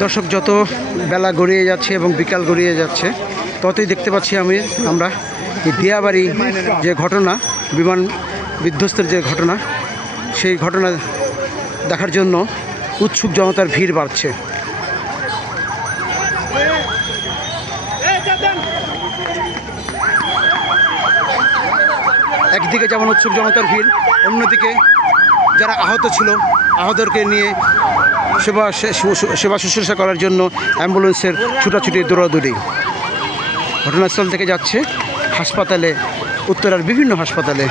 দর্শক, যত বেলা গড়িয়ে যাচ্ছে এবং বিকাল গড়িয়ে যাচ্ছে ততই দেখতে পাচ্ছি আমরা এই দিয়াবাড়ি যে ঘটনা, বিমান বিধ্বস্তের যে ঘটনা, সেই ঘটনা দেখার জন্য উৎসুক জনতার ভিড় বাড়ছে। একদিকে যেমন উৎসুক জনতার ভিড়, অন্যদিকে যারা আহত ছিল আহতদেরকে নিয়ে সেবা শুশ্রূষা করার জন্য অ্যাম্বুলেন্সের ছুটাছুটি দৌড়াদৌড়ি। ঘটনাস্থল থেকে যাচ্ছে হাসপাতালে, উত্তরার বিভিন্ন হাসপাতালে।